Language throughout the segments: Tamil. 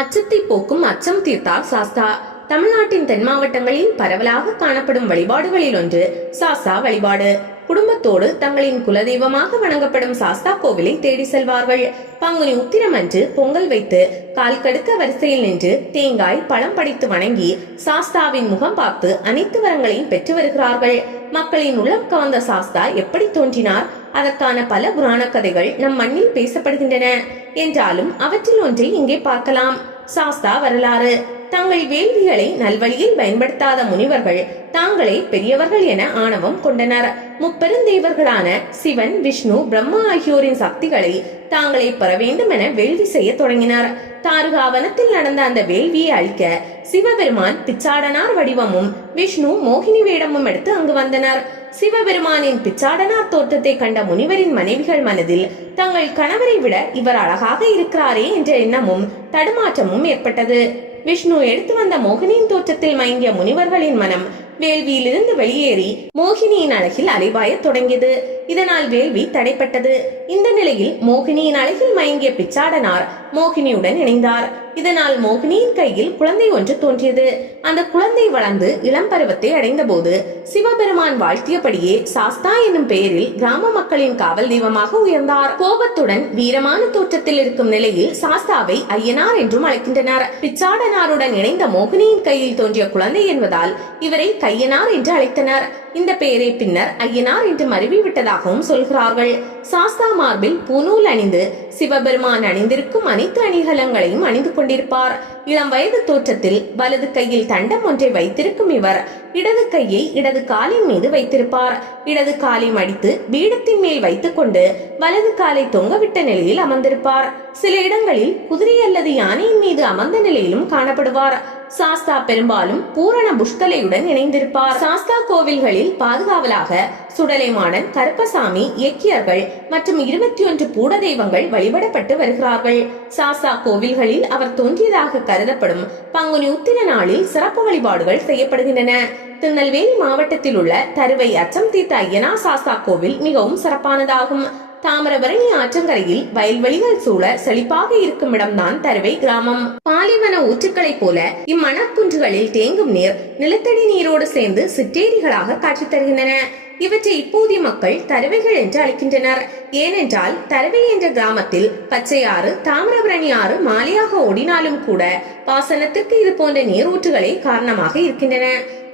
அச்சத்தை போக்கும் அச்சம் தீர்த்தார் சாஸ்தா. தமிழ்நாட்டின் தென் மாவட்டங்களில் பரவலாக காணப்படும் வழிபாடுகளில் ஒன்று சாஸ்தா வழிபாடு. குடும்பத்தோடு தங்களின் குலதெய்வமாக வணங்கப்படும் சாஸ்தா கோவிலை தேடி செல்வார்கள். பங்குனி உத்திரம் அன்று பொங்கல் வைத்து கால் கடுக்க வரிசையில் நின்று தேங்காய் பழம் படைத்து வணங்கி சாஸ்தாவின் முகம் பார்த்து அனைத்து வரங்களையும் பெற்று வருகிறார்கள். மக்களின் உள்ளம் கவர்ந்த சாஸ்தா எப்படி தோன்றினார்? அதற்கான பல புராண கதைகள் நம் மண்ணில் பேசப்படுகின்றன. என்றாலும் அவற்றில் ஒன்றை இங்கே பார்க்கலாம். சாஸ்தா வரலாறு. தங்கள் வேள்விகளை நல்வழியில் பயன்படுத்தாத முனிவர்கள் தாங்களே பெரியவர்கள் என ஆணவம் கொண்டனர். முப்பெருந்தேவர்களான சிவன் விஷ்ணு பிரம்மா ஆகியோரின் சக்திகளை தாங்களே பெற வேண்டும் என வேள்வி செய்ய தொடங்கினார். தாருகாவனத்தில் நடந்த அந்த வேள்வியை அழிக்க சிவபெருமான் பிச்சாடனார் வடிவமும் விஷ்ணு மோகினி வேடமும் எடுத்து அங்கு வந்தனர். சிவபெருமானின் பிச்சாடனார் தோற்றத்தை கண்ட முனிவரின் மனைவிகள் மனதில் தங்கள் கணவரை விட இவர் அழகாக இருக்கிறாரே என்ற எண்ணமும் தடுமாற்றமும் ஏற்பட்டது. விஷ்ணு எடுத்து வந்த மோகினியின் தோற்றத்தில் மயங்கிய முனிவர்களின் மனம் வேள்வியிலிருந்து வெளியேறி மோகினியின் அழகில் அலைபாயத் தொடங்கியது. இதனால் வேள்வி தடைப்பட்டது. இந்த நிலையில் மோகினியின் அழகில் மயங்கிய பிச்சாடனார் மோகினியுடன் இணைந்தார். இதனால் மோகினியின் கையில் குழந்தை ஒன்று தோன்றியது. அந்த குழந்தை வளர்ந்து இளம் பருவத்தை அடைந்தபோது சிவபெருமான் வாழ்த்தியபடியே சாஸ்தா என்னும் பெயரில் கிராம மக்களின் காவல் தெய்வமாக உயர்ந்தார். கோபத்துடன் வீரமான தோற்றத்தில் இருக்கும் நிலையில் சாஸ்தாவை ஐயனார் என்றும் அழைக்கின்றனர். பிச்சாடனாருடன் இணைந்த மோகினியின் கையில் தோன்றிய குழந்தை என்பதால் இவரை கையனார் என்று அழைத்தனர். இந்த பெயரை பின்னர் ஐயனார் என்று மருவி விட்டதாகவும் சொல்கிறார்கள். சாஸ்தா மார்பில் பூநூல் அணிந்து சிவபெருமான் அணிந்திருக்கும் அனைத்து அணிகலங்களையும் அணிந்து கொண்டிருப்பார். இளம் வயது தோற்றத்தில் வலது கையில் தண்டம் ஒன்றை வைத்திருக்கும் இவர் இடது கையை இடது காலின் மீது வைத்திருப்பார். இடது காலை மடித்து பீடத்தின் மேல் வைத்துக்கொண்டு வலது காலை தொங்கவிட்ட நிலையில் அமர்ந்திருப்பார். சில இடங்களில் குதிரை அல்லது யானையின் மீது அமர்ந்த நிலையிலும் காணப்படுவார். சாஸ்தா பெரும்பாலும் பூரண புஷ்கலையுடன் இணைந்திருப்பார். சாஸ்தா கோவில்களில் பாதுகாவலாக சுடலைமாடன் கருப்பசாமி இயக்கியர்கள் மற்றும் இருபத்தி ஒன்று பூட தெய்வங்கள் வழிபடப்பட்டு வருகிறார்கள். சாஸ்தா கோவில்களில் அவர் தோன்றியதாக கருதப்படும் பங்குனி உத்திர நாளில் சிறப்பு வழிபாடுகள் செய்யப்படுகின்றன. திருநெல்வேலி மாவட்டத்தில் உள்ள தருவை அச்சம் தீர்த்த ஐயனா சாஸ்தா கோவில் மிகவும் சிறப்பானதாகும். தாமிரபரணி ஆற்றங்கரையில் வயல்வெளிகள் சூழ செழிப்பாக இருக்கும் இடம்தான் தருவை கிராமம். பாலைவன ஊற்றுக்களைப் போல இம்மணக்குன்றுகளில் தேங்கும் நீர் நிலத்தடி நீரோடு சேர்ந்து சிற்றேரிகளாக காட்சி தருகின்றன. இவற்றை இப்போதைய மக்கள் தருவைகள் என்று அழைக்கின்றனர். ஏனென்றால் தருவை என்ற கிராமத்தில் பச்சையாறு தாமிரபரணி ஆறு மாலையாக ஓடினாலும் கூட பாசனத்திற்கு இது போன்ற நீரூற்றுகளே காரணமாக இருக்கின்றன.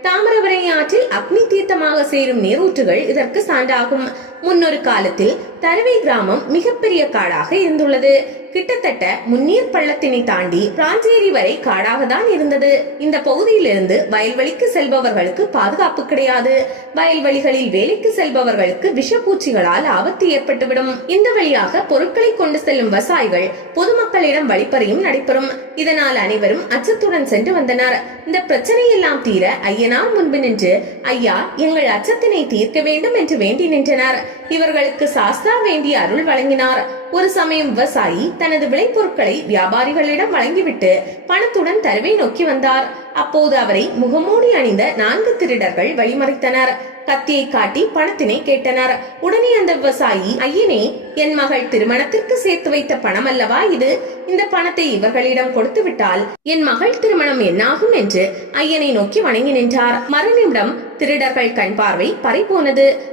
தாமிரபரணி ஆற்றில் அக்னி தீர்த்தமாக சேரும் நீரூற்றுகள் இதற்கு சான்றாகும். முன்னொரு காலத்தில் தருவை கிராமம் மிகப்பெரிய காடாக இருந்துள்ளது. கிட்டத்தட்ட முன்னீர் பள்ளத்தினை தாண்டி பிராஞ்சேரி வரை காடாக தான் இருந்தது. இந்த பகுதியிலிருந்து வயல்வெளிக்கு செல்பவர்களுக்கு பாதுகாப்பு கிடையாது. வயல்வெளிகளில் வேலைக்கு செல்பவர்களுக்கு விஷப்பூச்சிகளால் ஆபத்து ஏற்பட்டுவிடும். இந்த வழியாக பொருட்களை கொண்டு செல்லும் விவசாயிகள் பொதுமக்களிடம் வழிப்பறையும் நடைபெறும். இதனால் அனைவரும் அச்சத்துடன் சென்று வந்தனர். இந்த பிரச்சனை எல்லாம் தீர ஐயனார் முன்பு நின்று ஐயா எங்கள் அச்சத்தினை தீர்க்க வேண்டும் என்று வேண்டி நின்றனர். இவர்களுக்கு சாஸ்தா வேண்டிய அருள் வழங்கினார். ஒரு சமயம் விவசாயி தனது விளைபொருட்களை வியாபாரிகளிடம் வழங்கிவிட்டு பணத்துடன் தருவை நோக்கி வந்தார். அப்போது அவரை முகமூடி அணிந்த நான்கு திருடர்கள் வழிமறைத்தனர். கத்தியை காட்டி பணத்தினை கேட்டனர். உடனே அந்த விவசாயி ஐயனே என் மகள் திருமணத்திற்கு சேர்த்து வைத்த பணம் அல்லவா இது? இந்த பணத்தை இவர்களிடம் கொடுத்து விட்டால் என் மகள் திருமணம் என்னாகும்? என்று ஐயனை நோக்கி வணங்கி நின்றார். மறுநிமிடம் திருடர்கள் கண் பார்வை பறி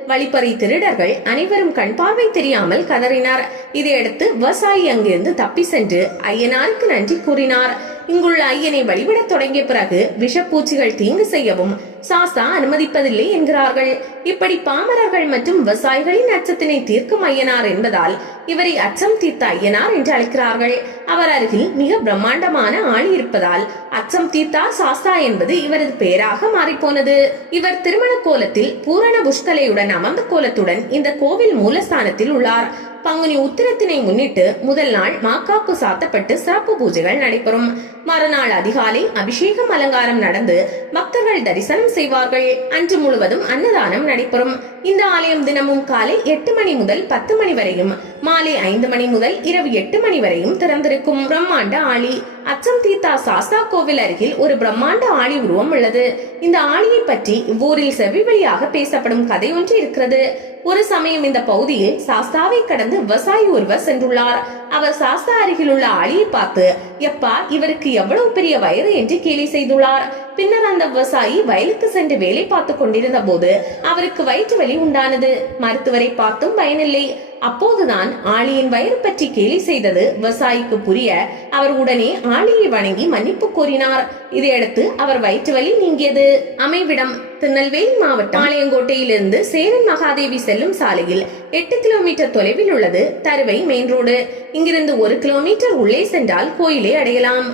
வழிப்பறி திருடர்கள் அனைவரும் கண் பார்வை தெரியாமல் கதறினார். இதையடுத்து விவசாயி அங்கிருந்து தப்பி சென்று ஐயனாருக்கு நன்றி கூறினார். இங்குள்ள ஐயனை வழிபடத் தொடங்கிய பிறகு விஷப்பூச்சிகள் தீங்கு செய்யவும் சாசா அனுமதிப்பதில்லை என்கிறார்கள். இப்படி பாமரர்கள் மற்றும் விவசாயிகளின் அச்சத்தினை தீர்க்கும் ஐயனார் என்பதால் இவரை அச்சம் தீர்த்த ஐயனார் என்று அழைக்கிறார்கள். அவர் அருகில் மிக பிரம்மாண்டமான ஆணி இருப்பதால் அச்சம் தீர்த்தா சாஸ்தா என்பது இவரது பெயராக மாறிப்போனது. இவர் திருமண கோலத்தில் பூரண புஷ்கலையுடன் அமர்ந்த கோலத்துடன் இந்த கோவில் மூலஸ்தானத்தில் உள்ளார். பங்குனி உத்திரத்தினை முன்னிட்டு முதல் நாள் மாக்காப்பு சாத்தப்பட்டு சிறப்பு பூஜைகள் நடைபெறும். மறுநாள் அதிகாலை அபிஷேகம் அலங்காரம் நடந்து பக்தர்கள் தரிசனம் செய்வார்கள். அன்று முழுவதும் அன்னதானம் நடைபெறும். இந்த ஆலயம் தினமும் காலை எட்டு மணி முதல் பத்து மணி வரையும் மாலை ஐந்து மணி முதல் இரவு எட்டு மணி வரையும் திறந்திருக்கும் பிரம்மாண்ட ஆளி அச்சம் தீர்த்தா சாஸ்தா கோவில் அருகில் ஒரு பிரம்மாண்ட ஆளி உருவம் உள்ளது. இந்த ஆளியை பற்றி இவ்வூரில் செவி வழியாக பேசப்படும் கதை ஒன்று இருக்கிறது. ஒரு சமயம் இந்த பகுதியில் சாஸ்தாவை கடந்து விவசாயி ஒருவர் சென்றுள்ளார். அவர் சாஸ்தா அருகில் உள்ள ஆளியை பார்த்து எப்பா இவருக்கு எவ்வளவு பெரிய வயது? என்று கேலி செய்துள்ளார். பின்னர் அந்த விவசாயி வயலுக்கு சென்று வேலை பார்த்து கொண்டிருந்த போது அவருக்கு வயிற்று வலி உண்டானது. மருத்துவரை பார்த்தும் பயனில்லை. அப்போதுதான் ஆளியின் வயிறு பற்றி கேலி செய்தது விவசாயிக்கு புரிய அவர் உடனே ஆளியை வணங்கி மன்னிப்பு கோரினார். இதையடுத்து அவர் வயிற்று வலி நீங்கியது. அமைவிடம் திருநெல்வேலி மாவட்டம் ஆலயங்கோட்டையிலிருந்து சேரன் மகாதேவி செல்லும் சாலையில் எட்டு கிலோமீட்டர் தொலைவில் உள்ளது. Tharuvai main road. இங்கிருந்து ஒரு கிலோமீட்டர் உள்ளே சென்றால் கோயிலை அடையலாம்.